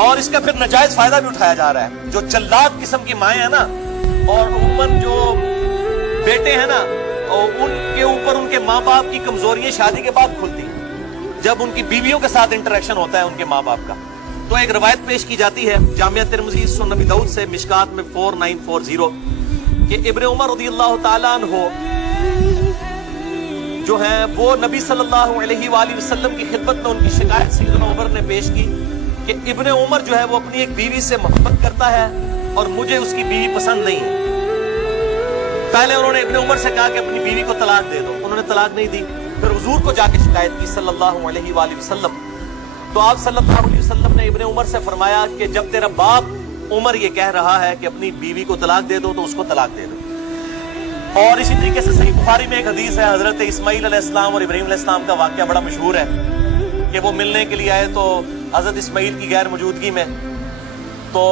اور اس کا پھر ناجائز فائدہ بھی اٹھایا جا رہا ہے. جو جلاد قسم کی مائیں ہیں نا، اور عموماً جو بیٹے ہیں نا، ان کے اوپر ان کے ماں باپ کی کمزوریاں شادی کے بعد کھلتی ہیں جب ان کی بیویوں کے ساتھ انٹریکشن ہوتا ہے ان کے ماں باپ کا. تو ایک روایت پیش کی جاتی ہے جامعہ ترمذی سنن ابی داؤد سے مشکات میں 4940 کہ ابن عمر رضی اللہ تعالیٰ عنہ جو ہیں وہ نبی صلی اللہ علیہ وآلہ وسلم کی خدمت میں ان کی شکایت سیدنا عمر نے پیش کی کہ ابن عمر جو ہے وہ اپنی ایک بیوی سے محبت کرتا ہے اور مجھے اس کی بیوی پسند نہیں ہے. پہلے انہوں نے ابن عمر سے کہا کہ اپنی بیوی کو طلاق دے دو، انہوں نے طلاق نہیں دی. پھر حضور کو جا کے شکایت کی صلی اللہ علیہ وآلہ وسلم. تو آپ صلی اللہ علیہ وسلم نے ابن عمر سے فرمایا کہ جب تیرا باپ عمر یہ کہہ رہا ہے کہ اپنی بیوی کو طلاق دے دو تو اس کو طلاق دے دو. اور اسی طریقے سے صحیح بخاری میں ایک حدیث ہے، حضرت اسماعیل علیہ السلام اور ابراہیم علیہ السلام کا واقعہ بڑا مشہور ہے کہ وہ ملنے کے لیے آئے تو حضرت اسماعیل کی غیر موجودگی میں تو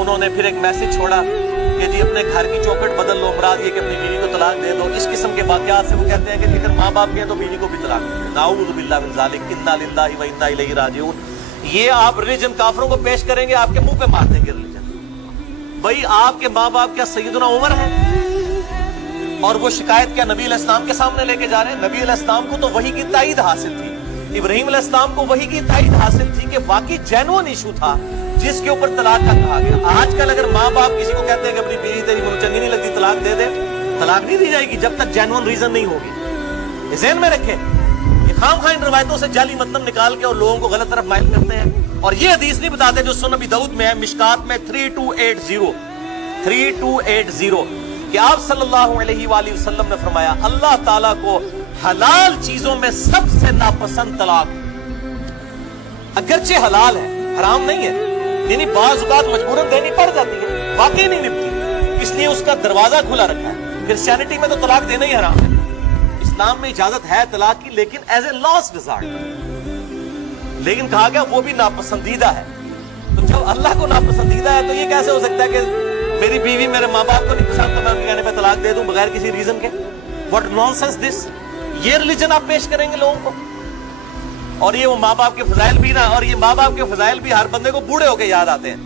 انہوں نے پھر ایک میسج چھوڑا کہ جی اپنے گھر کی چوکٹ بدل لو، مراد یہ کہ اپنی بیوی کو طلاق دے دو. اس قسم کے واقعات سے وہ کہتے ہیں کہ اگر ماں باپ کے تو بیوی کو بھی طلاق دے دو. نعوذ باللہ من ذالک، انا للہ و انا الیہ راجعون. یہ آپ ریلیجن کافروں کو پیش کریں گے، آپ کے منہ پہ مار دیں گے ریلیجن. بھائی آپ کے ماں باپ کیا سیدنا عمر ہیں؟ اور وہ شکایت کیا نبی علیہ السلام کے سامنے لے کے جا رہے ہیں؟ نبی علیہ السلام کو تو وحی کی تائید حاصل تھی، ابراہیم علیہ السلام کو وحی کی تائید حاصل تھی کہ واقعی جینوئن ایشو تھا جس کے اوپر طلاق کا کہا گیا. آج کل اگر ماں باپ کسی کو کہتے ہیں کہ اپنی بیوی تیری مجھے چنگی نہیں لگتی طلاق دے دے، طلاق نہیں دی جائے گی جب تک جینوئن ریزن نہیں ہوگی. یہ ذہن میں رکھیں. یہ خام خواہ ان روایتوں سے جعلی مطلب نکال کے اور لوگوں کو غلط طرف مائل کرتے ہیں. اور یہ حدیث نہیں بتاتے جو سنن ابی داؤد میں ہے مشکات میں 3280 کہ آپ صلی اللہ علیہ وآلہ وسلم نے فرمایا اللہ تعالیٰ کو حلال چیزوں میں سب سے ناپسند طلاق، اگرچہ حلال ہے حرام نہیں ہے، یعنی بعض اوقات مجبوراً دینی پڑ جاتی ہے، واقعی نہیں نبھتی، اس لیے اس کا دروازہ کھلا رکھا ہے. کرسچینٹی میں تو طلاق دینا ہی حرام ہے. اسلام میں اجازت ہے طلاق کی لیکن ایز اے لاسٹ ریزارٹ، لیکن کہا گیا وہ بھی ناپسندیدہ ہے. تو جب اللہ کو ناپسندیدہ ہے تو یہ کیسے ہو سکتا ہے کہ میری بیوی میرے ماں باپ کو نہیں پسند تو میں ان کے کہنے پہ طلاق دے دوں بغیر کسی ریزن کے؟ واٹ نانسنس دس. یہ ریلیجن آپ پیش کریں گے لوگوں کو. اور یہ وہ ماں باپ کے فضائل بھی نا، اور یہ ماں باپ کے فضائل بھی ہر بندے کو بوڑھے ہو کے یاد آتے ہیں.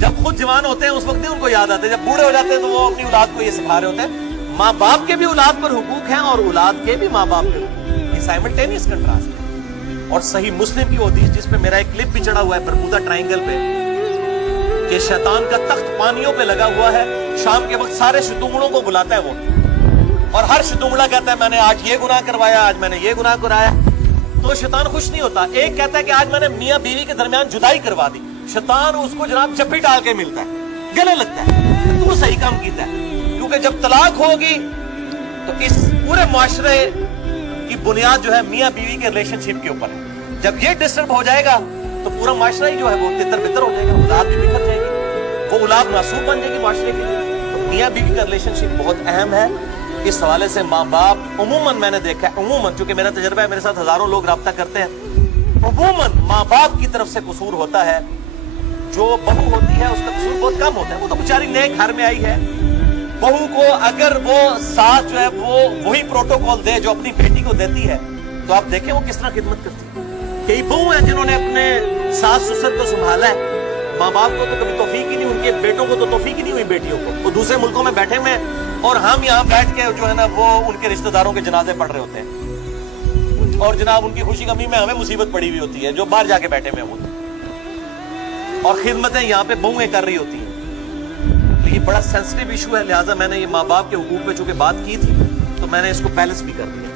جب خود جوان ہوتے ہیں اس وقت نہیں ان کو یاد آتے، جب بوڑھے ہو جاتے ہیں تو وہ اپنی اولاد کو یہ سکھا رہے ہوتے ہیں. ماں باپ کے بھی اولاد پر حقوق ہیں اور اولاد کے بھی ماں باپ کے حقوق. یہ سائملٹینیس کنٹراسٹ ہے. اور صحیح مسلم کی وہ حدیث جس پہ میرا ایک کلپ بھی چڑھا ہوا ہے برمودا ٹرائنگل پہ کہ شیطان کا تخت پانیوں پہ لگا ہوا ہے، شام کے وقت سارے شتونگڑوں کو بلاتا ہے وہ، اور ہر شتونگڑا کہتا ہے میں نے آج یہ گناہ کروایا، آج میں نے یہ گناہ کرایا. تو شیطان خوش نہیں ہوتا. ایک کہتا ہے کہ آج میں نے میاں بیوی کے درمیان جدائی کروا دی. شیطان اس کو جناب چپی ڈال کے ملتا ہے، گلے لگتا ہے تو صحیح کام کیتا ہے. کیونکہ جب طلاق ہوگی تو اس پورے معاشرے کی بنیاد جو ہے میاں بیوی کے ریلیشن شپ کے اوپر ہے. جب یہ ڈسٹرب ہو جائے گا تو پورا معاشرہ ہی جو ہے وہ تتر بتر ہو جائے گا، اولاد بھی بکھر جائے گی، وہ اولاد معصوم بن جائے گی معاشرے کے لیے. تو میاں بیوی کا ریلیشن شپ بہت اہم ہے. اس حوالے سے ماں باپ عموماً میں نے دیکھا ہے، عموماً چونکہ میرا تجربہ ہے، میرے ساتھ ہزاروں لوگ رابطہ کرتے ہیں، عموماً ماں باپ کی طرف سے قصور ہوتا ہے. جو بہو ہوتی ہے اس کا قصور بہت کم ہوتا ہے. وہ تو بیچاری نئے گھر میں آئی ہے. بہو کو اگر وہ ساتھ جو ہے وہ وہی پروٹوکول دے جو اپنی بیٹی کو دیتی ہے تو آپ دیکھیں وہ کس طرح خدمت کرتی ہے. کئی بہو ہیں جنہوں نے اپنے ساس سسر کو سنبھالا ہے. ماں باپ کو تو کبھی توفیق ہی نہیں، ان کے بیٹوں کو تو توفیق ہی نہیں ہوئی بیٹیوں کو. وہ دوسرے ملکوں میں بیٹھے ہوئے اور ہم یہاں بیٹھ کے جو ہے نا وہ ان کے رشتہ داروں کے جنازے پڑھ رہے ہوتے ہیں، اور جناب ان کی خوشی غمی میں ہمیں مصیبت پڑی ہوئی ہوتی ہے جو باہر جا کے بیٹھے ہوئے ہوتے ہیں، اور خدمتیں یہاں پہ بہویں کر رہی ہوتی ہیں. تو یہ بڑا سینسٹیو ایشو ہے، لہٰذا میں نے یہ ماں باپ کے حقوق پہ چونکہ بات کی تھی تو میں نے اس کو بیلنس بھی کر دیا.